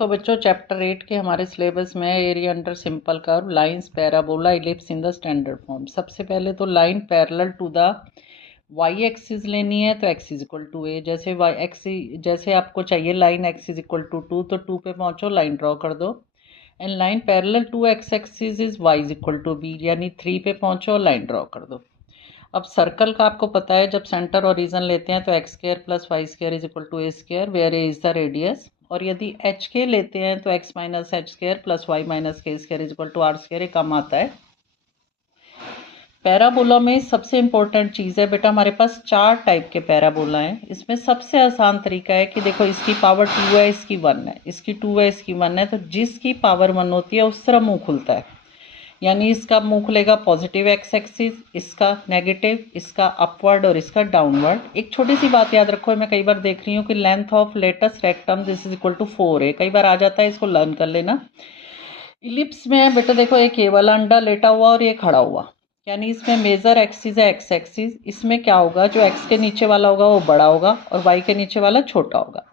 तो बच्चों चैप्टर 8 के हमारे सिलेबस में area under simple curve, lines, parabola, ellipse in the standard form. सबसे पहले तो line parallel to the Y axis लेनी है, तो X is equal to A. जैसे वाई एक्स, जैसे आपको चाहिए line X is equal to 2, तो 2 पे पहुंचो, लाइन ड्रॉ कर दो। And line parallel to X axis is Y is equal to B, यानी 3 पे पहुंचो, लाइन ड्रॉ कर दो। अब सर्कल का आपको पता है, जब सेंटर और रीजन लेते हैं तो x square plus y square is equal to a square, where a is the radius. और यदि एच के लेते हैं तो x minus h square plus y minus k square is equal to r square, कम आता है। Parabola में सबसे इंपॉर्टेंट चीज़ है बेटा, हमारे पास 4 टाइप के पैराबोला हैं। इसमें सबसे आसान तरीका है कि देखो, इसकी पावर 2 है, इसकी 1 है, इसकी 2 है, इसकी 1 है, तो जिसकी पावर 1 होती है उस तरह मुंह खुलता है। यानी इसका मुंह खुलेगा पॉजिटिव एक्स एक्सिस, इसका नेगेटिव, इसका अपवर्ड और इसका डाउनवर्ड। एक छोटी सी बात याद रखो, मैं कई बार देख रही हूँ कि length of latus rectum this is equal to 4 है, कई बार आ जाता है, इसको लर्न कर लेना। इलिप्स में है बेटा, देखो एक ये वाला अंडा लेटा हुआ और ये खड़ा हुआ, यानी इसमें मेजर एक्सिस है एक्स एक्सिस। इसमें क्या होगा, जो एक्स के नीचे वाला होगा वो बड़ा होगा और वाई के नीचे वाला छोटा होगा।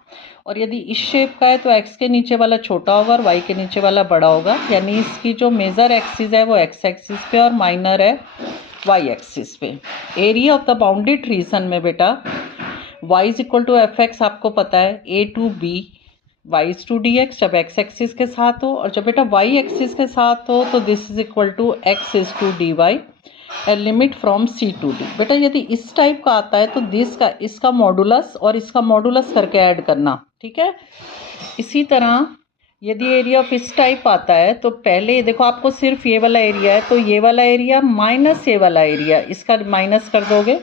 और यदि इस शेप का है तो एक्स के नीचे वाला छोटा होगा और वाई के नीचे वाला बड़ा होगा, यानी इसकी जो मेजर एक्सिस है वो एक्स एक्सिस पे और माइनर है वाई एक्सिस पे। Area of the bounded region में बेटा y is equal to f x आपको पता है, a to b y is to d x, जब एक्स एक्सिस के साथ हो। और जब बेटा वाई एक्सिस के साथ हो तो this is equal to X is to D Y and limit from C to D. बेटा यदि इस टाइप का आता है तो दिस का इसका मॉडुलस और इसका मॉडुलस करके ऐड करना, ठीक है। इसी तरह यदि एरिया ऑफ इस टाइप आता है तो पहले देखो, आपको सिर्फ ये वाला एरिया है तो ये वाला एरिया माइनस ये वाला एरिया, इसका माइनस कर दोगे।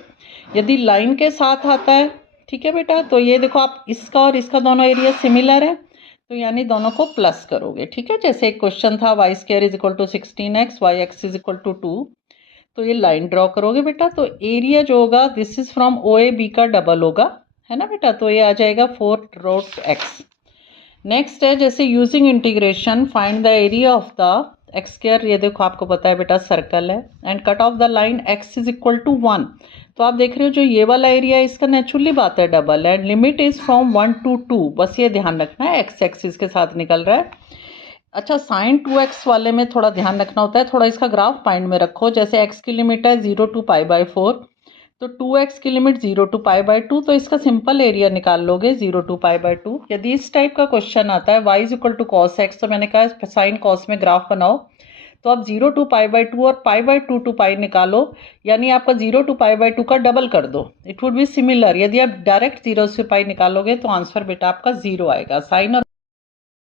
यदि लाइन के साथ आता है, ठीक है बेटा, तो ये देखो आप इसका और इसका दोनों एरिया सिमिलर है, तो यानी दोनों को प्लस करोगे, ठीक है। जैसे एक क्वेश्चन था Y square is equal to 16x, Y X is equal to 2, तो ये लाइन ड्रॉ करोगे बेटा, तो एरिया जो होगा this is from O A B का डबल होगा, है ना बेटा, तो ये आ जाएगा 4√x। नेक्स्ट है जैसे using integration find the area of the X square. ये देखो आपको पता है बेटा सर्कल है, and cut off the line X is equal to 1, तो आप देख रहे हो जो ये वाला एरिया है इसका नेचुरली बात है डबल है। लिमिट इज फ्रॉम 1 to 2, बस ये ध्यान रखना है एक्स एक्सिस के साथ निकल रहा है। अच्छा, साइन 2x वाले में थोड़ा ध्यान रखना होता है, थोड़ा इसका ग्राफ माइंड में रखो। जैसे x की लिमिट है 0 to π/4, तो 2x की लिमिट 0 to π/2, तो इसका सिंपल एरिया निकाल लोगे 0 to π/2। यदि इस टाइप का क्वेश्चन आता है y is equal to cos X, तो मैंने कहा साइन कॉस में ग्राफ बनाओ, तो आप 0 to π/2 और π/2 to π निकालो, यानी आपका 0 to π/2 का डबल कर दो, इट वुड बी सिमिलर। यदि आप डायरेक्ट 0 से π निकालोगे तो आंसर बेटा आपका 0 आएगा। साइन और